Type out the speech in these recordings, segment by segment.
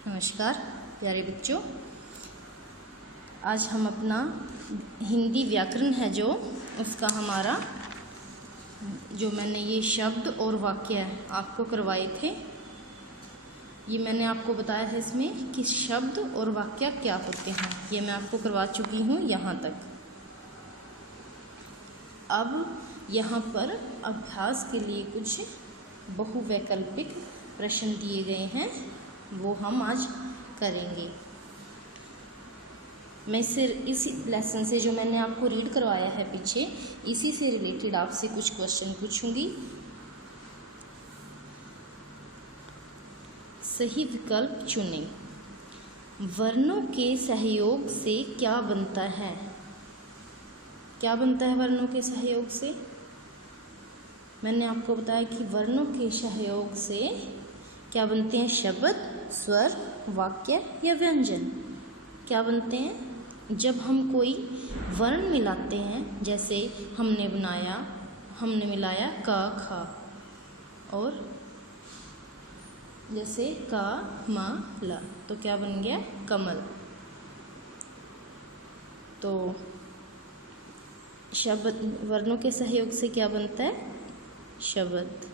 नमस्कार प्यारे बच्चों, आज हम अपना हिंदी व्याकरण है जो उसका हमारा जो मैंने ये शब्द और वाक्य आपको करवाए थे, ये मैंने आपको बताया है इसमें कि शब्द और वाक्य क्या होते हैं। ये मैं आपको करवा चुकी हूँ यहाँ तक। अब यहाँ पर अभ्यास के लिए कुछ बहुवैकल्पिक प्रश्न दिए गए हैं, वो हम आज करेंगे। मैं सिर्फ इस लेसन से जो मैंने आपको रीड करवाया है पीछे, इसी से रिलेटेड आपसे कुछ क्वेश्चन पूछूंगी। सही विकल्प चुनें। वर्णों के सहयोग से क्या बनता है? क्या बनता है वर्णों के सहयोग से? मैंने आपको बताया कि वर्णों के सहयोग से क्या बनते हैं? शब्द, स्वर, वाक्य या व्यंजन क्या बनते हैं? जब हम कोई वर्ण मिलाते हैं, जैसे हमने मिलाया क ख और जैसे क म ल, तो क्या बन गया? कमल। तो शब्द, वर्णों के सहयोग से क्या बनता है? शब्द।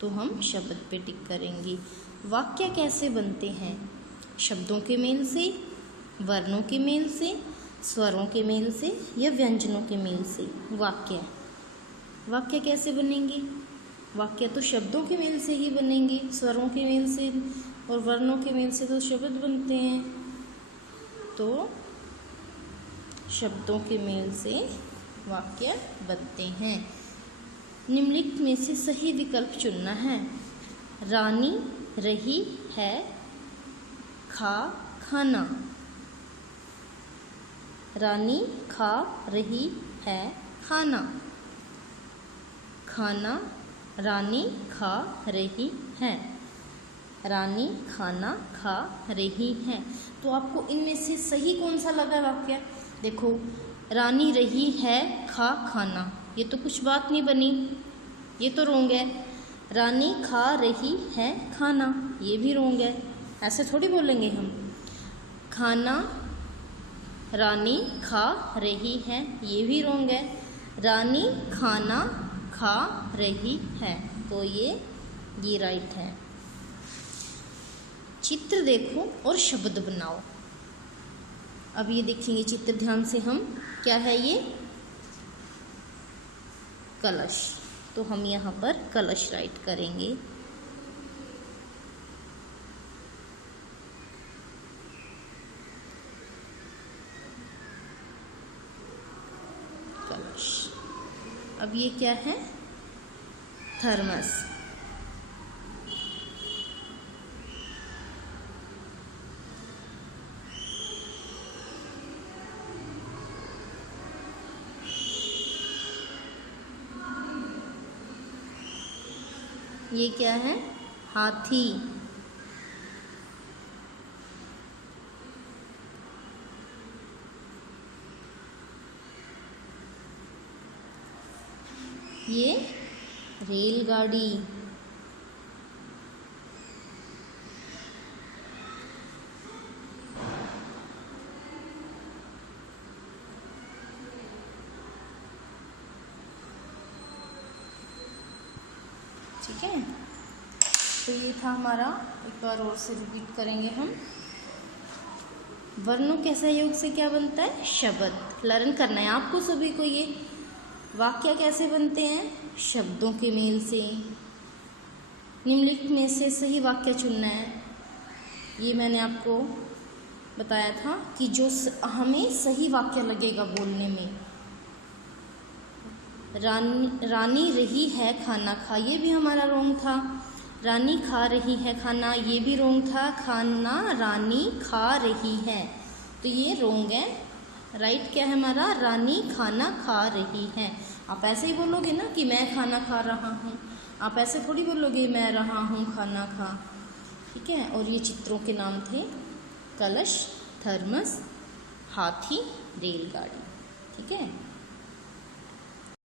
तो हम शब्द पे टिक करेंगे। वाक्य कैसे बनते हैं? शब्दों के मेल से, वर्णों के मेल से, स्वरों के मेल से या व्यंजनों के मेल से। वाक्य कैसे बनेंगे? वाक्य तो शब्दों के मेल से ही बनेंगे, स्वरों के मेल से और वर्णों के मेल से तो शब्द बनते हैं। तो शब्दों के मेल से वाक्य बनते हैं। निम्नलिखित में से सही विकल्प चुनना है। रानी रही है खाना। रानी खा रही है खाना। खाना रानी खा रही है। रानी खाना खा रही है। तो आपको इनमें से सही कौन सा लगा वाक्य? देखो, रानी रही है खाना, ये तो कुछ बात नहीं बनी, ये तो रोंग है। रानी खा रही है खाना, ये भी रोंग है। ऐसे थोड़ी बोलेंगे हम। खाना रानी खा रही है, ये भी रोंग है। रानी खाना खा रही है, तो ये राइट है। चित्र देखो और शब्द बनाओ। अब ये देखेंगे चित्र ध्यान से हम। क्या है ये? कलश। तो हम यहाँ पर कलश राइट करेंगे। कलश। अब ये क्या है? थर्मस। ये क्या है? हाथी। ये रेलगाड़ी। ठीक है, तो ये था हमारा। एक बार और से रिपीट करेंगे हम। वर्णों के सहयोग से क्या बनता है? शब्द। लर्न करना है आपको सभी को। ये वाक्य कैसे बनते हैं? शब्दों के मेल से। निम्नलिखित में से सही वाक्य चुनना है। ये मैंने आपको बताया था कि जो हमें सही वाक्य लगेगा बोलने में। रानी रही है खाना खा, ये भी हमारा रोंग था। रानी खा रही है खाना, ये भी रोंग था। खाना रानी खा रही है, तो ये रोंग है। राइट क्या है हमारा? रानी खाना खा रही है। आप ऐसे ही बोलोगे ना कि मैं खाना खा रहा हूँ। आप ऐसे थोड़ी बोलोगे मैं रहा हूँ खाना खा। ठीक है। और ये चित्रों के नाम थे कलश, थर्मस, हाथी, रेलगाड़ी। ठीक है।